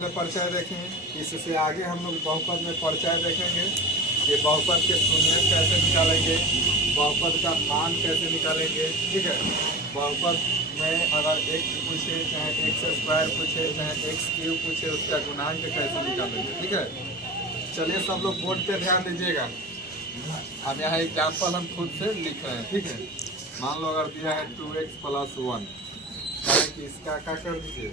परिचय देखें। इससे आगे हम लोग बहुपद में परिचय देखेंगे कि बहुपद के शून्य कैसे निकालेंगे, बहुपद का मान कैसे निकालेंगे। ठीक है, बहुपद में अगर x पूछे, चाहे x² पूछे, चाहे x³ पूछे, उसका गुणांक कैसे निकालेंगे। ठीक है, चलिए सब लोग बोर्ड पे ध्यान दीजिएगा। हम यहाँ एग्जाम्पल हम खुद से लिख रहे हैं। ठीक है, मान लो अगर दिया है 2x + 1, कि इसका क्या कर दीजिए,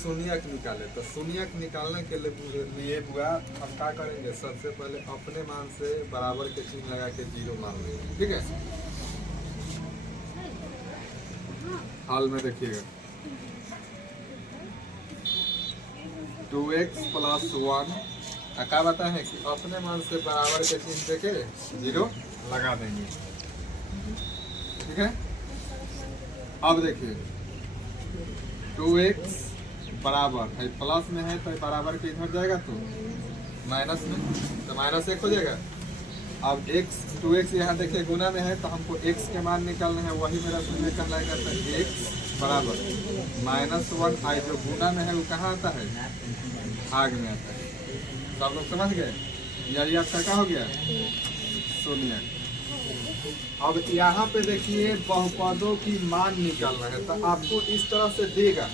शून्यक निकाले। तो शून्यक निकालने के लिए बुआ हम क्या करेंगे, सबसे पहले अपने मान से बराबर के चिन्ह लगा के 0 मान लेंगे। ठीक है, हाल में देखिएगा 2x + 1 क्या बता है कि अपने मान से बराबर के चिन्ह देके 0 लगा देंगे। ठीक है, अब देखिए 2x बराबर है, प्लस में है तो बराबर के इधर जाएगा तो माइनस में, तो -1 हो जाएगा। अब x 2x यहाँ देखिए गुना में है, तो हमको x के मान निकालने हैं, वही मेरा शून्य कहलाएगा। तो x बराबर -1 आई जो गुना में है वो कहाँ आता है, भाग में आता है। तो आप लोग समझ गए, यही आपका क्या हो गया, शून्य। अब यहाँ पे देखिए बहुपदों की मान निकालना है, तो आपको इस तरह से देगा,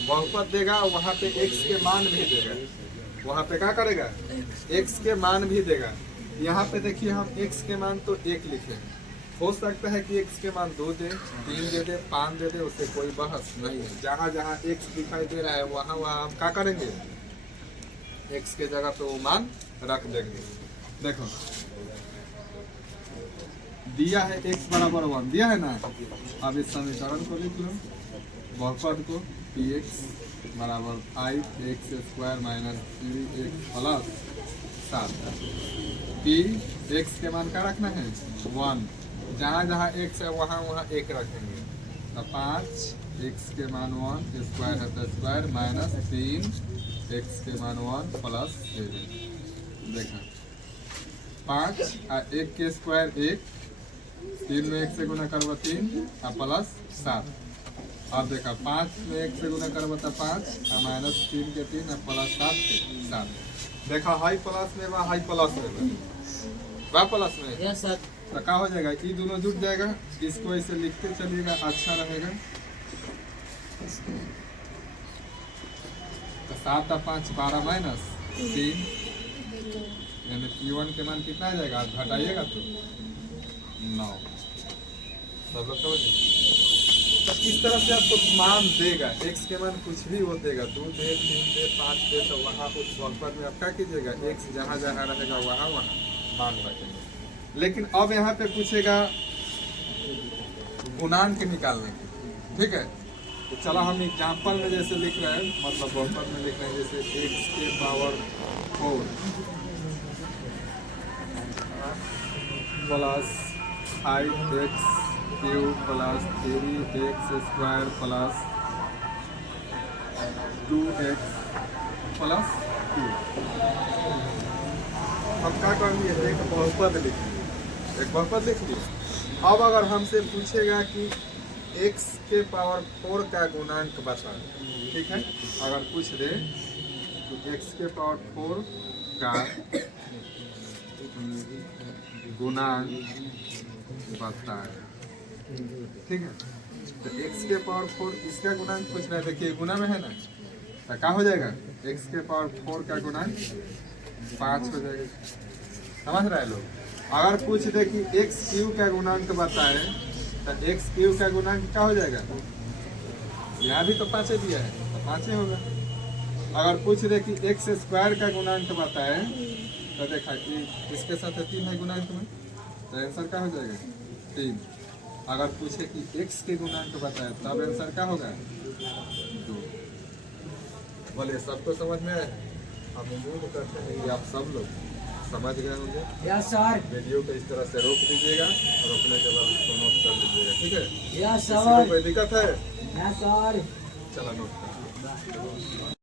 बहुपद देगा, वहाँ पे x के मान भी देगा, वहाँ पे क्या करेगा, x के मान भी देगा। यहाँ पे देखिए हम x के मान तो 1 लिखे, हो सकता है कि x के मान 2 दे, 3 दे दे, 5 दे दे, उससे कोई बहस नहीं है। जहाँ जहाँ x दिखाई दे रहा है वहाँ वहाँ हम क्या करेंगे, x के जगह पे वो मान रख देंगे। देखो दिया है x बराबर 1 दिया है ना। अब इस समीकरण को लिख लो, बहुपद को px बराबर 5x² - 3x + 7। p x के मान का रखना है 1, जहाँ जहाँ x है वहाँ वहाँ 1 रखेंगे। तो 5x के मान 1 स्क्वायर है तो स्क्वायर -3x के मान 1 + 7। देखा 5 और 1 के स्क्वायर 1, 3 में 1 से गुना करवा 3 और +7। अब देखा 5 में 1 से गुना करवा तो 5 और -3 के 3 और +7 के 7। देखा हाई प्लस में वा हाई प्लस में वा प्लस में, यस सर। तो क्या हो जाएगा, ये दोनों जुट जाएगा। इसको ऐसे लिखते चलिएगा, अच्छा रहेगा। तो 7 और 5 12 -3, यानी P1 के मान कितना आ जाएगा, आप घटाइएगा तो 9। सब लोग समझे। तो इस तरह से आपको मान देगा, x के मान कुछ भी वो देगा, 2 दे, 3 दे, 5 दे, तो वहाँ उस बहुपद में आप क्या कीजिएगा, x जहाँ जहाँ रहेगा वहाँ वहाँ मान रखेंगे। लेकिन अब यहाँ पे पूछेगा गुणांक निकालने की। ठीक है, तो चलो हम एग्जाम्पल में जैसे लिख रहे हैं, मतलब बहुपद में लिख रहे हैं, जैसे x के पावर 4 + 5x³ + 3x² + 2x + 2। हम क्या करेंगे, एक बहुपद लिख लिए, एक बहुपद लिख लिए। अब अगर हमसे पूछेगा कि x के पावर 4 का गुणांक बता। ठीक है, अगर पूछ दे तो x के पावर 4 का गुणांक बता है। ठीक है, तो x के पावर 4 इसका गुणांक पूछ रहा है। देखिए गुना में है ना, तो क्या हो जाएगा, x के पावर 4 का गुणांक 5 हो जाएगा। समझ रहे हैं लोग। अगर पूछ दे कि x³ का गुणांक बताए, तो x³ का गुणांक क्या हो जाएगा, यहाँ भी तो 5 दिया है तो 5 होगा। अगर पूछ दे कि x² का गुणांक बताए, तो देखा कि इसके साथ 3 है गुणांक में, तो आंसर क्या हो जाएगा 3। अगर पूछे कि x के गुणांक बताए, तब आंसर क्या होगा 2। बोलिए सबको समझ में आए। हम उम्मीद करते हैं कि आप सब लोग समझ गए होंगे। Yes sir. वीडियो को इस तरह से रोक दीजिएगा, और रोकने के बाद उसको नोट कर लीजिएगा। ठीक है, यस किसी को सर। कोई दिक्कत है, यस सर। चलो नोट कर।